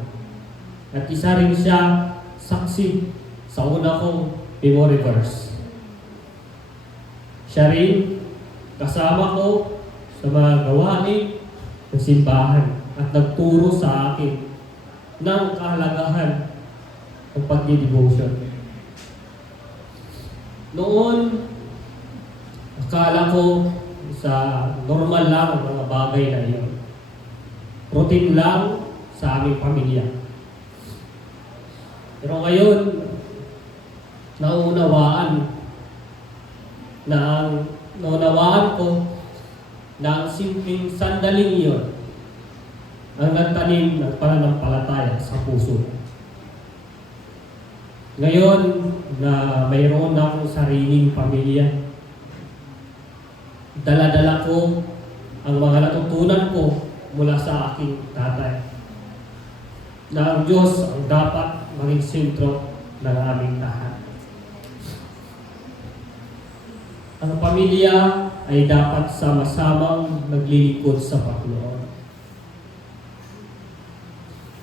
At isa rin siya saksi sa una kong memory verse. Siya rin kasama ko sa mga gawain ng simbahan at nagturo sa akin ng kahalagahan ng pagdidevotion. Noon, akala ko sa normal lang ang mga bagay na iyon. Routine lang sa aming pamilya. Pero ngayon, naunawaan ko na ang simpleng sandaling iyon ang nagtanim ng pananampalataya sa puso. Ngayon na mayroon na akong sariling pamilya, dala-dala ko ang mga natutunan ko mula sa aking tatay na ang Diyos ang dapat maging sentro ng aming tahanan. Ang pamilya ay dapat sama-samang naglilingkod sa Panginoon.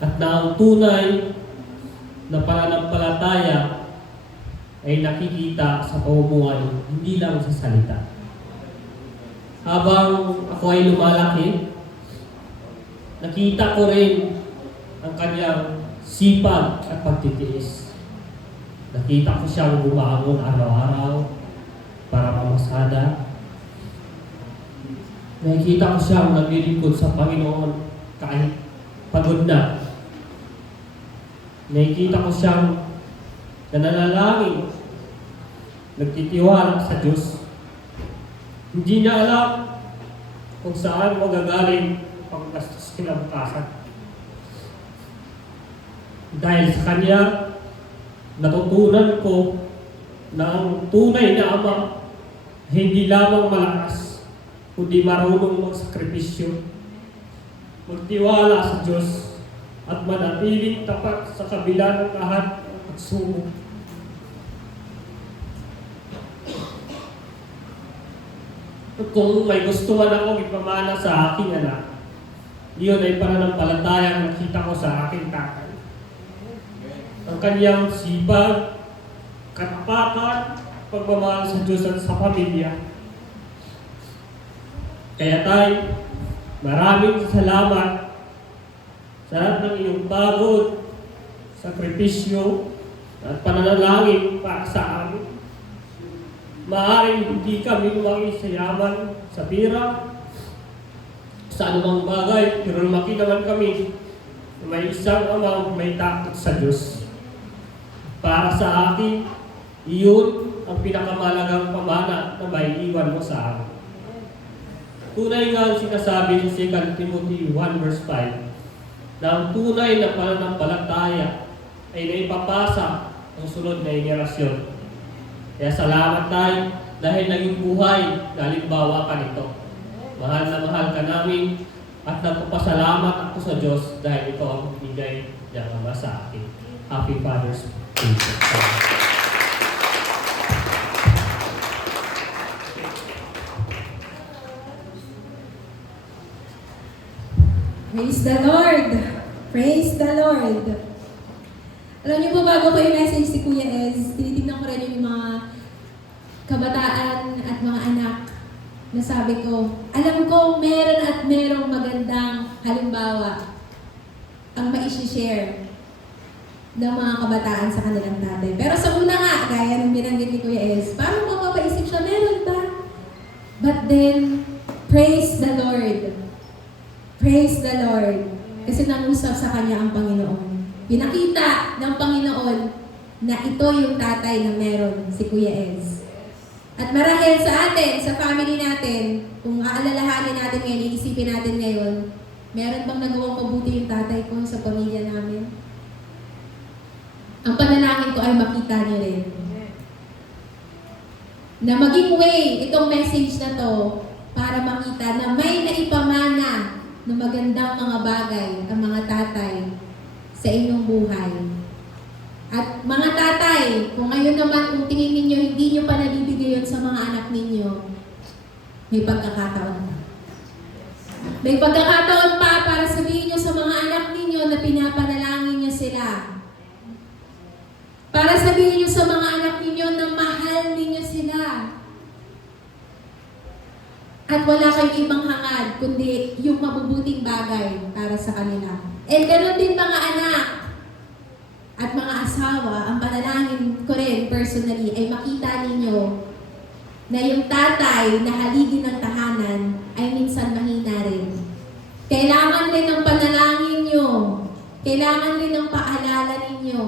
At na ang tunay na pananampalataya ay nakikita sa pamumuhay, hindi lang sa salita. Habang ako ay lumalaki, nakita ko rin ang kanyang sipag at pagtitiis. Nakita ko siyang bumangon araw-araw para mamasada. Nakikita ko siyang naglilingkod sa Panginoon kahit pagod na. Nakikita ko siyang nananalangin, nagtitiwala sa Diyos. Hindi niya alam kung saan magagaling ang paggastos kinabukasan. Dahil sa Kanya, natutunan ko na ang tunay na Ama hindi lamang malakas kundi marunong magsakripisyo, magtiwala sa Diyos, at manatiling tapat sa kabila ng lahat ng pagsubok. At kung may gusto man akong ipamana sa aking anak, iyon ay pananampalatayang nakita ko sa aking tatay. Ang kanyang sipag, katapatan, pagmamahal sa Diyos at sa pamilya. Kaya tay, maraming salamat sa lahat ng iyong pagod, sakripisyo, at pananalangin para sa amin. Maaaring hindi kami lumaki sa yaman, sa pira, sa anumang bagay, pero lumaki naman kami na may isang amang may takot sa Diyos. Para sa akin, iyon ang pinakamalagang pamana na may iwan mo sa akin. Tunay nga ang sinasabi sa 2 Timothy 1 verse 5 na ang tunay na pananampalataya ay naipapasa ng sunod na henerasyon. Kaya salamat tayo dahil naging buhay na halimbawa ka nito. Mahal na mahal ka namin at nagpapasalamat ako sa Diyos dahil ito ang bigay ng Ama sa akin. Happy Father's Day. Praise the Lord! Praise the Lord! Alam niyo po, bago ko yung message si Kuya Ez, tinitignan ko rin yung mga kabataan at mga anak na sabi ko, alam ko meron at merong magandang halimbawa ang maishishare ng mga kabataan sa kanilang tatay. Pero sa una nga, gaya ng binanggit ni Kuya Ez, parang mapapaisip siya, meron ba? But then, praise the Lord! Praise the Lord! Kasi nangusap sa kanya ang Panginoon. Pinakita ng Panginoon na ito yung tatay na meron, si Kuya Ez. At marahil sa atin, sa family natin, kung aalalahanin natin ngayon, iisipin natin ngayon, meron bang nagawang mabuti yung tatay ko sa pamilya namin? Ang panalangin ko ay makita niyo rin. Na maging way itong message na to para makita na may naipamana na magandang mga bagay ang mga tatay sa inyong buhay. At mga tatay, kung ngayon naman, kung tingin ninyo, hindi nyo pa nabibigay yun sa mga anak ninyo, may pagkakataon pa. May pagkakataon pa para sabihin nyo sa mga anak ninyo na pinapanalangin nyo sila. Para sabihin nyo sa mga anak ninyo na mahal ninyo sila. At wala kayong ibang hangad, kundi yung mabubuting bagay para sa kanila. And ganoon din mga anak at mga asawa, ang panalangin ko rin personally ay makita ninyo na yung tatay na haligi ng tahanan ay minsan mahina rin. Kailangan rin ng panalangin nyo. Kailangan rin ng paalala ninyo.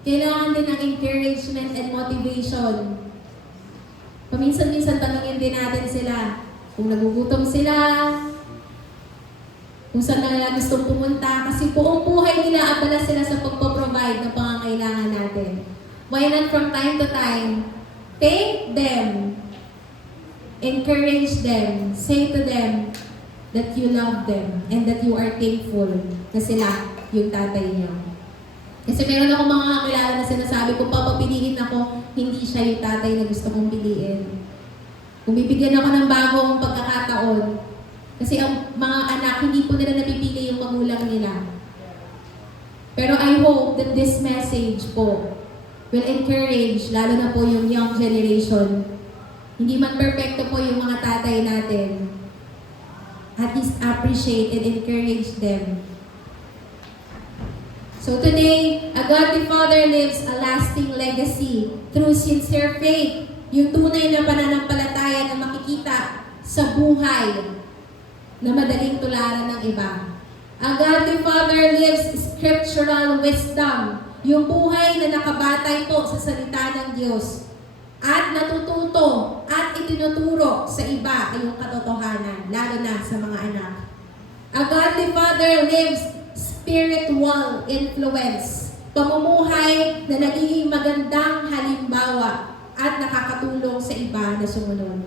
Kailangan din ng encouragement and motivation. Paminsan-minsan tanungin din natin sila kung nagugutom sila, kung saan nila gustong pumunta, kasi buong buhay nila abala sila sa pagpo-provide ng pangangailangan natin. Why not from time to time, thank them, encourage them, say to them that you love them and that you are thankful na sila yung tatay niyo. Kasi meron ako mga kakilala na sinasabi, kung papapiliin ako, hindi siya yung tatay na gusto kong piliin. Kung bibigyan ako ng bagong pagkakataon, kasi ang mga anak, hindi po nila napipili yung magulang nila. Pero I hope that this message po will encourage, lalo na po yung young generation. Hindi man perfecto po yung mga tatay natin. At least appreciate and encourage them. So today, a godly father lives a lasting legacy through sincere faith, yung tunay na pananampalataya na makikita sa buhay na madaling tularan ng iba. A godly father lives scriptural wisdom, yung buhay na nakabatay po sa salita ng Diyos at natututo at itinuturo sa iba ay yung katotohanan, lalo na sa mga anak. A godly father lives spiritual influence, pamumuhay na nagiging magandang halimbawa at nakakatulong sa iba na sumunod.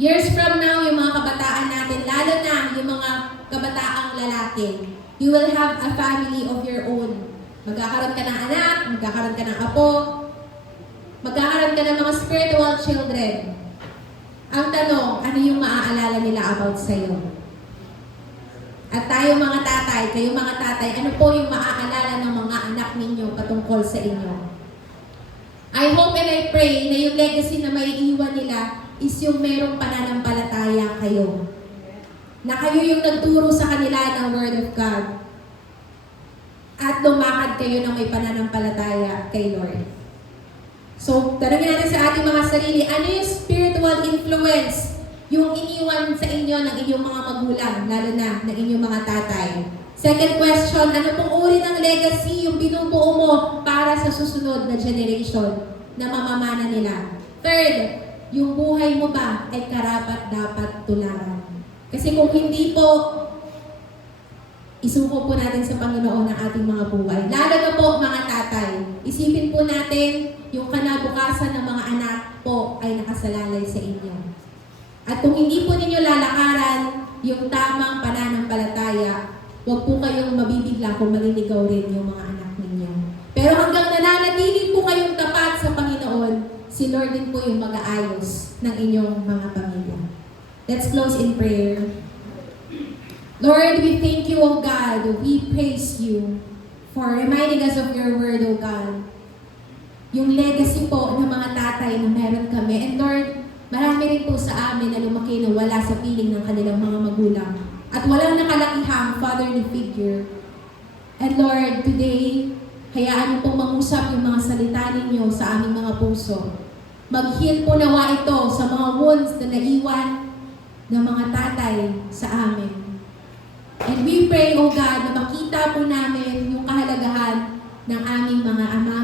Years from now, yung mga kabataan natin, lalo na yung mga kabataang lalaki, you will have a family of your own. Magkakaroon ka ng anak, magkakaroon ka ng apo, magkakaroon ka ng mga spiritual children. Ang tanong, ano yung maaalala nila about sa'yo? At tayo mga tatay, kayo mga tatay, ano po yung maaalala ng mga anak ninyo patungkol sa inyo? I hope and I pray na yung legacy na maiiwan nila is yung merong pananampalataya kayo. Na kayo yung nagturo sa kanila ng Word of God. At lumakad kayo ng may pananampalataya kay Lord. So, tanongin natin sa ating mga sarili, ano yung spiritual influence yung iniwan sa inyo ng inyong mga magulang, lalo na ng inyong mga tatay? Second question, ano pong uri ng legacy yung binubuo mo para sa susunod na generation na mamamana nila? Third, yung buhay mo ba ay karapat-dapat tularan? Kasi kung hindi po, isuko po natin sa Panginoon ang ating mga buhay. Lalo na po mga tatay, isipin po natin yung kinabukasan ng mga anak po ay nakasalalay sa inyo. At kung hindi po ninyo lalakaran yung tamang pananampalataya, huwag po kayong mabibigla kung maliligaw rin yung mga anak ninyo. Pero hanggang nananatili po kayong tapat sa Panginoon, si Lord din po yung mag-aayos ng inyong mga pamilya. Let's close in prayer. Lord, we thank you, O God. We praise you for reminding us of your word, O God. Yung legacy po ng mga tatay na meron kami. And Lord, marami rin po sa amin na lumaki na wala sa piling ng kanilang mga magulang. At walang nakalakihang fatherly figure. And Lord, today, hayaan niyo pong mangusap yung mga salita ninyo sa aming mga puso. Mag-heal po nawa ito sa mga wounds na naiwan ng mga tatay sa amin. And we pray, O God, na makita po namin yung kahalagahan ng aming mga ama.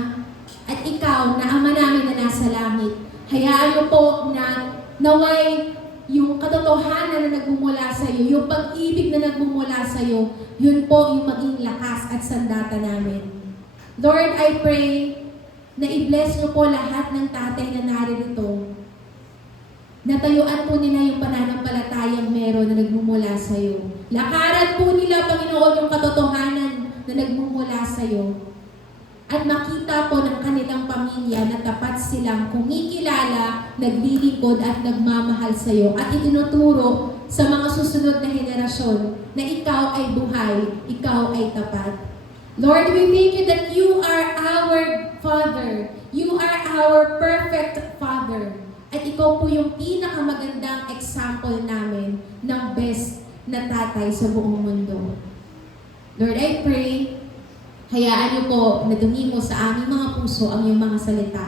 At ikaw, na ama namin na nasa langit, hayaan niyo po na naway yung katotohanan na nagmumula sa iyo, yung pag-ibig na nagmumula sa iyo, yun po yung maging lakas at sandata namin. Lord, I pray na i-bless niyo po lahat ng tatay na naririto. Natayuan po nila yung pananampalatayang meron na nagmumula sa iyo. Lakaran po nila, Panginoon, yung katotohanan na nagmumula sa iyo. At makita po ng kanilang pamilya na tapat silang kumikilala, naglilingkod at nagmamahal sa iyo. At itinuturo sa mga susunod na henerasyon na ikaw ay buhay, ikaw ay tapat. Lord, we thank you that you are our Father. You are our perfect Father. At ikaw po yung pinakamagandang example namin ng best na tatay sa buong mundo. Lord, I pray, hayaan niyo po na dumimo sa aming mga puso ang iyong mga salita.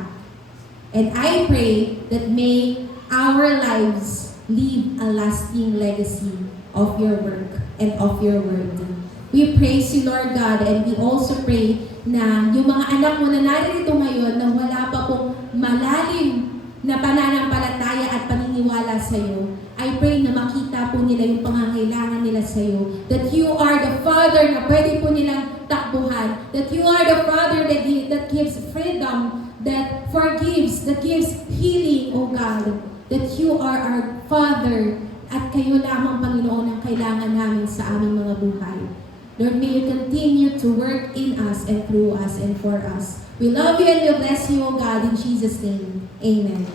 And I pray that may our lives leave a lasting legacy of your work and of your word. We praise you, Lord God, and we also pray na yung mga anak mo na naririto ngayon na wala pa pong malalim na pananampalataya at paniniwala sa iyo, I pray na makita po nila yung pangangailangan nila sa iyo. That you are the Father na pwede po nilang takbuhan. That you are the Father that gives freedom, that forgives, that gives healing, O God. That you are our Father at kayo lamang, Panginoon, ang kailangan namin sa aming mga buhay. Lord, may you continue to work in us and through us and for us. We love you and we bless you, O God, in Jesus' name. Amen.